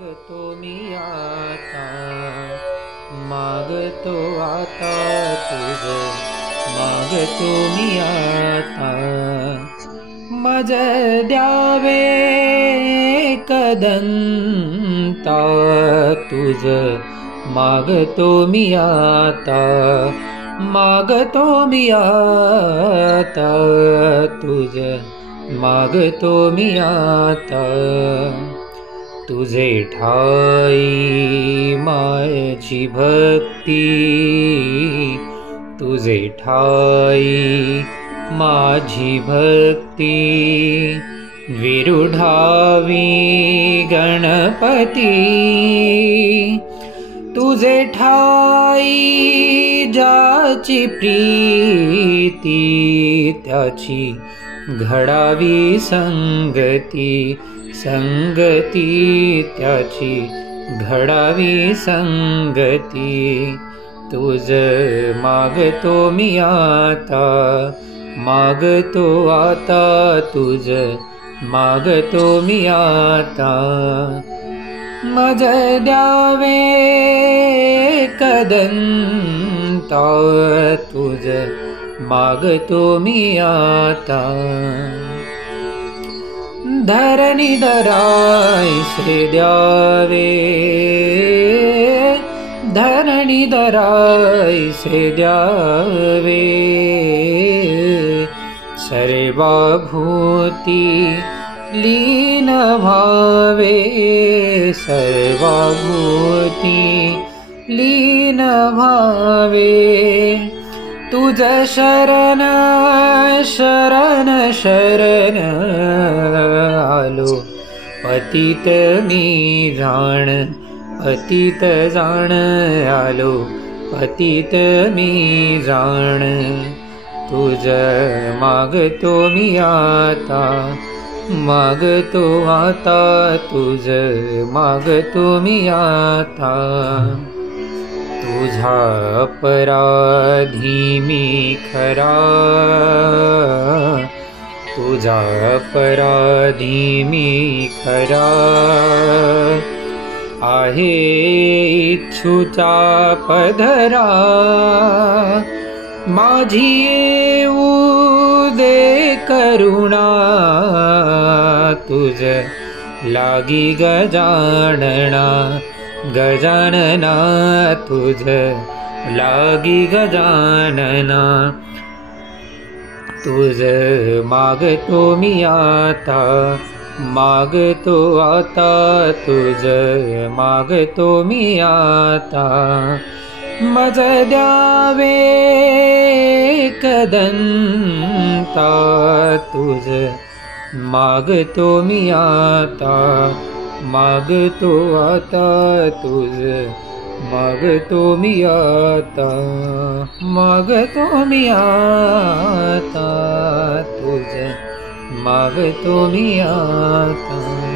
मागतो मी आता, मागतो आता तुझ, मागतो मी आता. मज द्यावे कदंता तुझ, मागतो मी आता, मागतो मी आता तुझ, मागतो मी आता. तुझे ठाई माझी भक्ती, तुझे ठाई माझी भक्ती. विरुढावी गणपती, तुझे ठाई ज्याची प्रीती, त्याची घडावी संगती, संगती त्याची घडावी संगती. तुझ मागतो मी आता, मागतो आता तुझ, मागतो मी आता. मज द्यावे कदंता तुझ, मागतो मी आता. धरणीधरायसे द्यावे, धरणीधरायसे द्यावे. सर्वभूती लीन भावे, सर्वभूती लीन भावे. तुझ शरण शरण शरण आलो, पतित मी जाण, पतित जाण आलो, पतित मी जाण. तुझ मागतो मी आता, मागतो आता तुझ, मागतो मी आता. तुझा अपराधी मी खरा, तुझा अपराधी मी खरा. आहे इच्छुचा पधरा, माझी येऊ दे करुणा. तुझ लागी गजानना, गजानना तुझ लागी गजानना. तुझ मागतो मी आता, मागतो आता तुझ, मागतो मी आता. मज द्यावे कदंता तुझ, मागतो मी आता, मागतो आता तुझ, मागतो मी आता, मागतो मी आता तुझ, मागतो मी आता.